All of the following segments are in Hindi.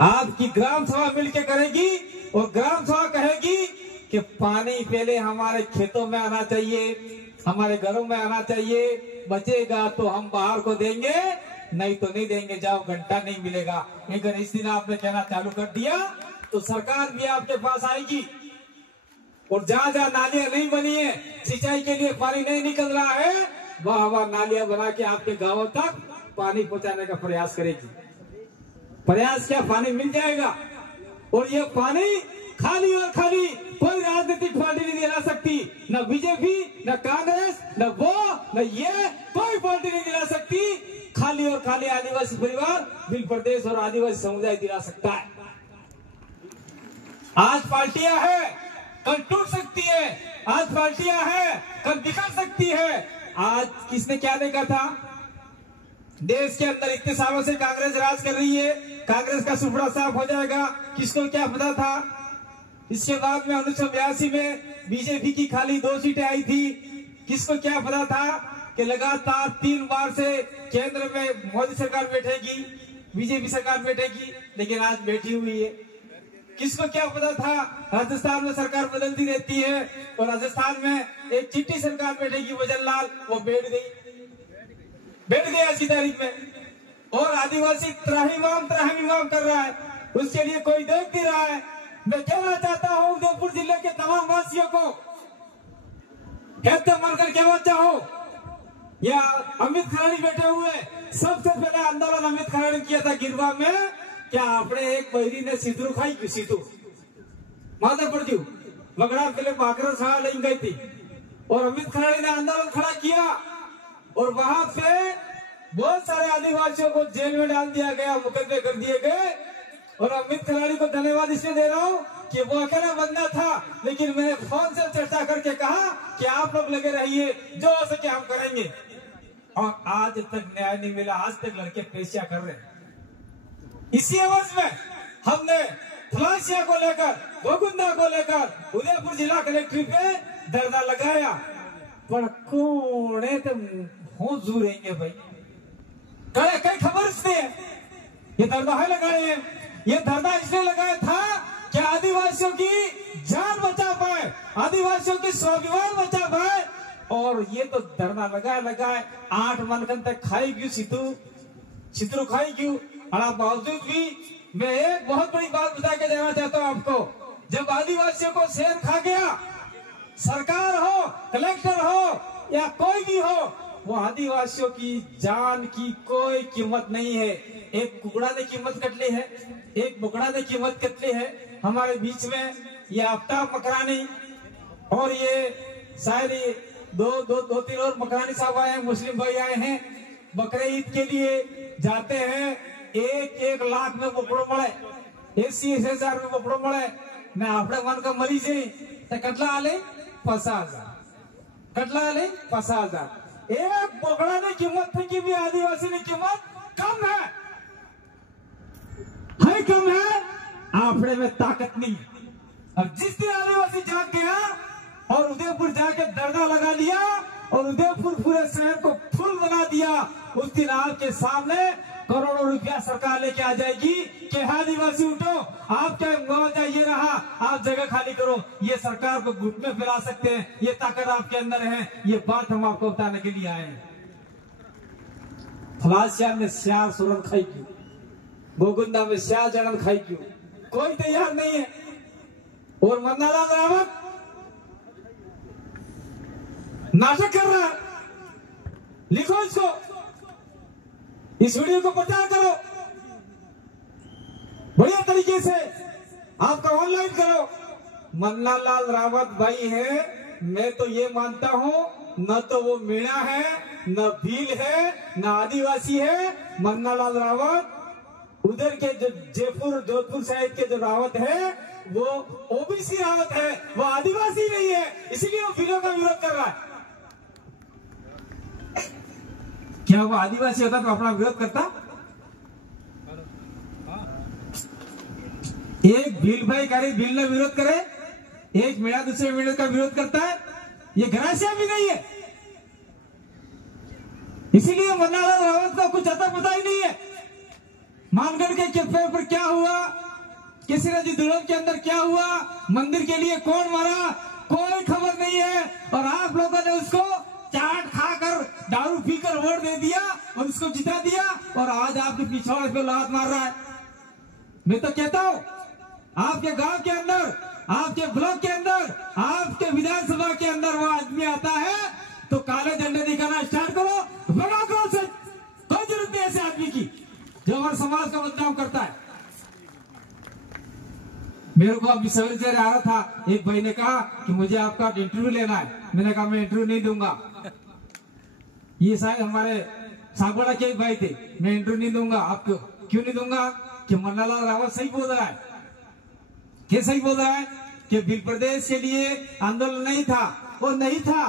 आपकी ग्राम सभा मिलकर करेगी और ग्राम सभा कहेगी कि पानी पहले हमारे खेतों में आना चाहिए, हमारे घरों में आना चाहिए, बचेगा तो हम बाहर को देंगे, नहीं तो नहीं देंगे, जाओ घंटा नहीं मिलेगा। अगर इस दिन आपने कहना चालू कर दिया तो सरकार भी आपके पास आएगी और जहाँ जहाँ नालियां नहीं बनी है, सिंचाई के लिए पानी नहीं निकल रहा है, वह नालियां बना के आपके गांवों तक पानी पहुंचाने का प्रयास करेगी। प्रयास क्या, पानी मिल जाएगा। और ये पानी खाली और खाली कोई राजनीतिक पार्टी नहीं दिला सकती, न बीजेपी, न कांग्रेस, न वो, न ये कोई पार्टी नहीं दिला सकती। खाली और खाली आदिवासी परिवार, भिल प्रदेश और आदिवासी समुदाय दिला सकता है। आज पार्टियां हैं, कल टूट सकती है, आज पार्टियां हैं, कल बिखर सकती है। आज किसने क्या देखा था? देश के अंदर इतने सालों से कांग्रेस राज कर रही है, कांग्रेस का सुपड़ा साफ हो जाएगा, किसको क्या पता था? इसके बाद में 1982 में बीजेपी की खाली 2 सीटें आई थी, किसको क्या पता था कि लगातार 3 बार से केंद्र में मोदी सरकार बैठेगी, बीजेपी सरकार बैठेगी, लेकिन आज बैठी हुई है। किसको क्या पता था राजस्थान में सरकार बदलती रहती है और राजस्थान में एक चिट्ठी सरकार बैठेगी वजनलाल, वो बैठ गई आज की तारीख में। और आदिवासी त्राहिमाम कर रहा है, उसके लिए कोई देख नहीं रहा है। मैं कहना चाहता हूँ उदयपुर जिले के तमाम वासियों को, कहते मनकर कहना चाहूँ, या अमित खराड़ी बैठे हुए, सबसे पहले आंदोलन अमित खराड़ी ने किया था गिरवा में। क्या आपने एक बहरी ने सिद्धरू खाई क्यों? सीतू माधवपुर जी बगड़ा फिल्म बाकरा छाड़ा ले गई थी और अमित खराड़ी ने आंदोलन खड़ा किया और वहां पे बहुत सारे आदिवासियों को जेल में डाल दिया गया, मुकदमे कर दिए गए। और अमित खराड़ी को धन्यवाद इसलिए दे रहा हूँ कि वो अकेला बंदा था, लेकिन मैंने फोन से चर्चा करके कहा कि आप लोग लगे रहिए, जो हो सके हम करेंगे। और आज तक न्याय नहीं मिला, आज तक लड़के पेशिया कर रहे हैं। इसी एवज में हमने थलासिया को लेकर, गोगुंदा को लेकर उदयपुर जिला कलेक्ट्रेट पे धरना लगाया, पर कोने तो होश जुरेंगे भाई, कड़े कई खबर से ये धरना है लगाए हैं। ये धरना इसलिए लगाया था कि आदिवासियों की जान बचा पाए, आदिवासियों की स्वाभिमान बचा पाए। और ये तो धरना लगाए 8 मनखन तक खाई क्यों सिद्धरू खाई क्यों? और बावजूद भी मैं एक बहुत बड़ी बात बता के जाना चाहता हूँ आपको, जब आदिवासियों को शेर खा गया, सरकार हो, कलेक्टर हो या कोई भी हो, वो आदिवासियों की जान की कोई कीमत नहीं है। एक कुकड़ा ने कीमत कट ली है, एक बुकड़ा ने कीमत कट ली है। हमारे बीच में ये आफ्ताब मकरानी और ये शायद दो तीन और मकरानी साहब आए हैं, मुस्लिम भाई आए हैं, बकरे ईद के लिए जाते हैं। 1 लाख में बकड़ो મળે, 80,000 में बकड़ो મળે ने આપણે मन का मरी जाए तो कटला आले 50,000, कटला आले 50,000। एक बकड़ा ने कीमत थी कि भी आदिवासी ने कीमत कम है कम है, आपने में ताकत नहीं। अब जिस दिन आदिवासी जाग गया और उदयपुर जाके धरना लगा लिया और उदयपुर पूरे शहर को फुल बना दिया, उस दिन आपके सामने करोड़ों रुपया सरकार लेके आ जाएगी कि आदिवासी उठो, आपका मुआवजा ये रहा, आप जगह खाली करो। ये सरकार को घुट में फैला सकते हैं, ये ताकत आपके अंदर है। ये बात हम आपको बताने के लिए आए हैं। थलासिया में स्याह सुरन खाई क्यों, गोगुंदा में स्याह जड़न खाई क्यों? कोई तैयार नहीं है। और मन्नालाल रावत नाटक कर रहा है, लिखो इसको, इस वीडियो को प्रचार करो, बढ़िया तरीके से आपका ऑनलाइन करो। मन्नालाल रावत भाई है, मैं तो ये मानता हूं, न तो वो मीणा है, न भील है, न आदिवासी है। मन्नालाल रावत उधर के जो जोधपुर साइड के जो रावत है वो ओबीसी रावत है, वो आदिवासी नहीं है, इसलिए वो भीलों का विरोध कर रहा है। क्या वो आदिवासी होता तो अपना विरोध करता? एक भील भाई करे, भील ने विरोध करे, एक मेरा दूसरे मेरे का विरोध करता है, ये घरासिया भी नहीं है। इसीलिए मन्नालाल रावत का कुछ अता पता ही नहीं है। मानगढ़ के पेड़ पर क्या हुआ, किसी दुर्ग के अंदर क्या हुआ, मंदिर के लिए कौन मरा, कोई खबर नहीं है। और आप लोगों ने उसको चाट खाकर दारू पीकर वोट दे दिया और उसको जिता दिया, और आज आपके पिछवाड़े पे लात मार रहा है। मैं तो कहता हूं आपके गांव के अंदर, आपके ब्लॉक के अंदर, आपके विधानसभा के अंदर वो आदमी आता है तो काले झंडे दिखाना स्टार्ट करो, भगा करो से। कोई जरूरत नहीं ऐसे आदमी की जो हमारे समाज का बदनाम करता है। मेरे को अभी सवेरे से आ रहा था, एक भाई ने कहा कि मुझे आपका इंटरव्यू लेना है। मैंने कहा मैं इंटरव्यू नहीं दूंगा। ये शायद हमारे सागवाड़ा के भाई थे। मैं इंटरव्यू नहीं दूंगा। आपको क्यों नहीं दूंगा? कि मन्नालाल रावत सही बोल रहा है। क्या सही बोल रहा है? कि बिल प्रदेश के लिए आंदोलन नहीं था, वो नहीं था,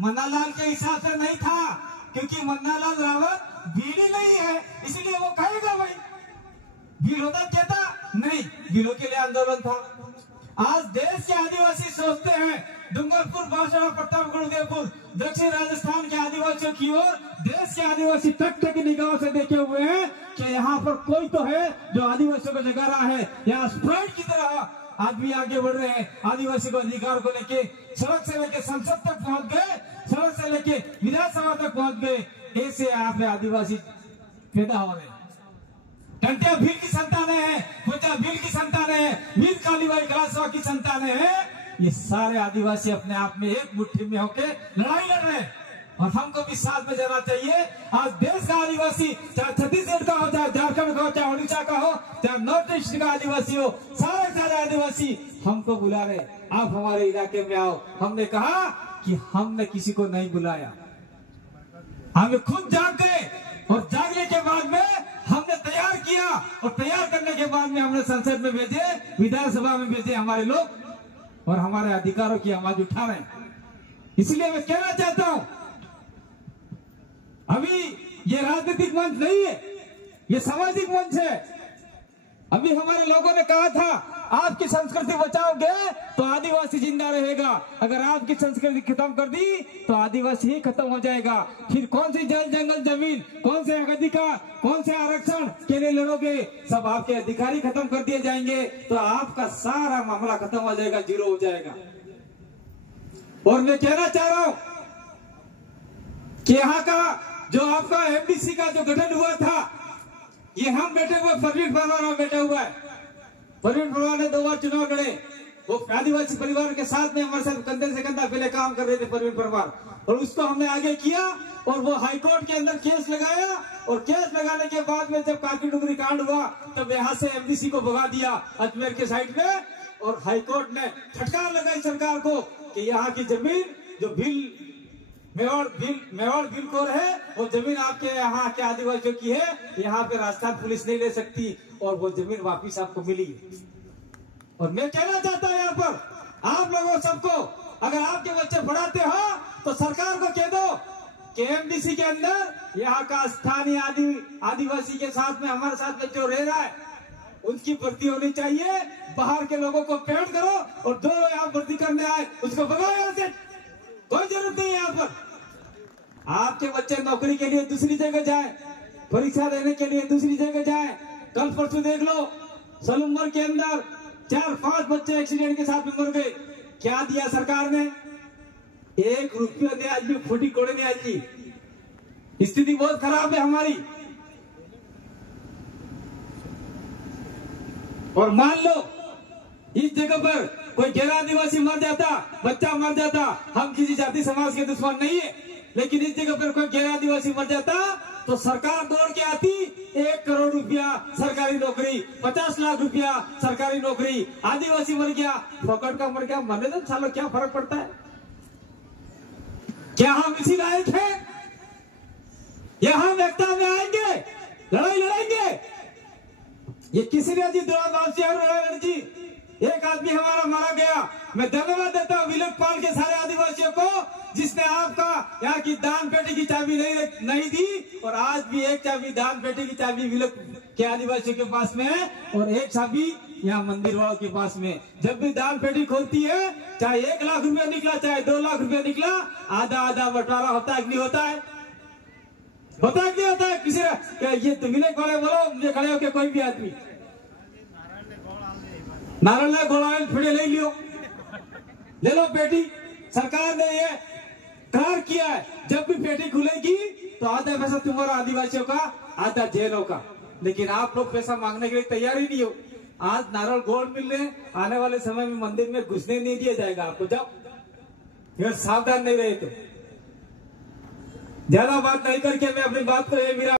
मन्नालाल के हिसाब से नहीं था, क्योंकि मन्नालाल रावत बिल ही नहीं है, इसलिए वो कहेगा भाई बिल होता कहता नहीं, बिलों के लिए आंदोलन था। आज देश के आदिवासी सोचते हैं डूंगरपुर, बांसवाड़ा, प्रतापगढ़, उदयपुर, दक्षिण राजस्थान के आदिवासियों की ओर देश के आदिवासी टक की निगाहों से देखे हुए हैं कि यहाँ पर कोई तो है जो आदिवासियों को जगा रहा है। यहाँ स्प्राइट की तरह आदमी आगे बढ़ रहे हैं। आदिवासी को अधिकार को लेके सड़क से लेके संसद तक पहुंच गए, सड़क से लेके विधानसभा तक पहुंच गए। ऐसे यहाँ पे आदिवासी पैदा हो रहे हैं। घंटिया भील की संतानें हैं, पूजा भील की संतानें हैं, भील कालीबाई कलासवा की संतानें हैं। ये सारे आदिवासी अपने आप में एक मुट्ठी में होके लड़ाई लड़ रहे हैं, और हमको भी साथ में जाना चाहिए। आज देश का आदिवासी, चाहे छत्तीसगढ़ का हो, चाहे झारखंड का हो, चाहे उड़ीसा का हो, चाहे नॉर्थ ईस्ट का आदिवासी हो, सारे आदिवासी हमको बुला रहे, आप हमारे इलाके में आओ। हमने कहा कि हमने किसी को नहीं बुलाया, हमें खुद जाग गए, और जागने के बाद में हमने तैयार किया, और तैयार करने के बाद में हमने संसद में भेजे, विधानसभा में भेजे हमारे लोग, और हमारे अधिकारों की आवाज उठा रहे हैं। इसलिए मैं कहना चाहता हूं, अभी ये राजनीतिक मंच नहीं है, ये सामाजिक मंच है। अभी हमारे लोगों ने कहा था आपकी संस्कृति बचाओगे तो आदिवासी जिंदा रहेगा, अगर आपकी संस्कृति खत्म कर दी तो आदिवासी ही खत्म हो जाएगा। फिर कौन सी जल जंगल जमीन, कौन से अधिकार, कौन से आरक्षण के लिए लड़ोगे? सब आपके अधिकारी खत्म कर दिए जाएंगे तो आपका सारा मामला खत्म हो जाएगा, जीरो हो जाएगा। और मैं कहना चाह रहा हूं कि यहाँ का जो आपका एमडीसी का जो गठन हुआ था, ये हम बैठे हुए परवीन परमार बैठा हुआ है। परवीन परमार ने 2 बार चुनाव लड़े, वो आदिवासी परिवार के साथ में हमारे साथ कंधे से कंधा पहले काम कर रहे थे परवीन परमार, और उसको हमने आगे किया, और वो हाईकोर्ट के अंदर केस लगाया, और केस लगाने के बाद में जब काकी डुंगरी कांड हुआ तब यहाँ से एमडीसी को भगा दिया अजमेर के साइड में, और हाईकोर्ट ने फटकार लगाई सरकार को कि यहाँ की जमीन जो मेवाड़ भील कोर है, वो जमीन आपके यहाँ के आदिवासियों की है, यहाँ पे राजस्थान पुलिस नहीं ले सकती, और वो जमीन वापिस आपको मिली। और मैं कहना चाहता हूँ यहाँ पर आप लोगों सबको, अगर आपके बच्चे पढ़ाते हो तो सरकार को कह दो कि एमडीसी के अंदर यहाँ का स्थानीय आदिवासी के साथ में, हमारे साथ में जो रह रहा है, उनकी भर्ती होनी चाहिए। बाहर के लोगों को पेड करो, और जो यहाँ भर्ती करने आए उसको भगाओ यहाँ से, कोई जरूरत नहीं है। यहाँ पर आपके बच्चे नौकरी के लिए दूसरी जगह जाए, परीक्षा देने के लिए दूसरी जगह जाए। कल परसों देख लो सलूमर के अंदर 4-5 बच्चे एक्सीडेंट के साथ में मर गए। क्या दिया सरकार ने? 1 रुपया ने आज भी फूटी कोड़े ने आज जी। स्थिति बहुत खराब है हमारी। और मान लो इस जगह पर कोई गैर आदिवासी मर जाता, बच्चा मर जाता, हम किसी जाति समाज के दुश्मन नहीं है, लेकिन इस जगह पर कोई गैर आदिवासी मर जाता तो सरकार दौड़ के आती, 1 करोड़ रुपया सरकारी नौकरी, 50 लाख रुपया सरकारी नौकरी। आदिवासी मर गया, फोकट का मर गया, मरने दो सालों, क्या फर्क पड़ता है? क्या हम इसी लायक हैं? या हम एकता में आएंगे, लड़ाई लड़ेंगे? ये किसी ने जी लड़ जी, एक आदमी हमारा मारा गया। मैं धन्यवाद देता हूँ विलोकपाल के सारे आदिवासियों को, जिसने आपका यहाँ की दान पेटी की चाबी नहीं दी, और आज भी एक चाबी, दान पेटी की चाबी विलोक के आदिवासियों के पास में है, और एक चाबी यहाँ मंदिर वालों के पास में। जब भी दान पेटी खोलती है, चाहे 1 लाख रुपया निकला, चाहे 2 लाख रुपया निकला, आधा आधा बंटवारा होता है कि नहीं होता है? बता क्या होता है किसी क्या ये तुम्हें खड़े बोलो मुझे खड़े होके कोई भी आदमी नारायण गोलाल फिर ले लियो, ले लो पेटी। सरकार ने ये करार किया है जब भी पेटी खुलेगी तो आधा पैसा तुम्हारा आदिवासियों का आधा जेलों का। लेकिन आप लोग पैसा मांगने के लिए तैयार ही नहीं हो। आज नारियल गोल्ड मिल रहे, आने वाले समय में मंदिर में घुसने नहीं दिया जाएगा आपको। जब फिर सावधान नहीं रहे तो ज्यादा बात नहीं करके मैं अपनी बात को मेरा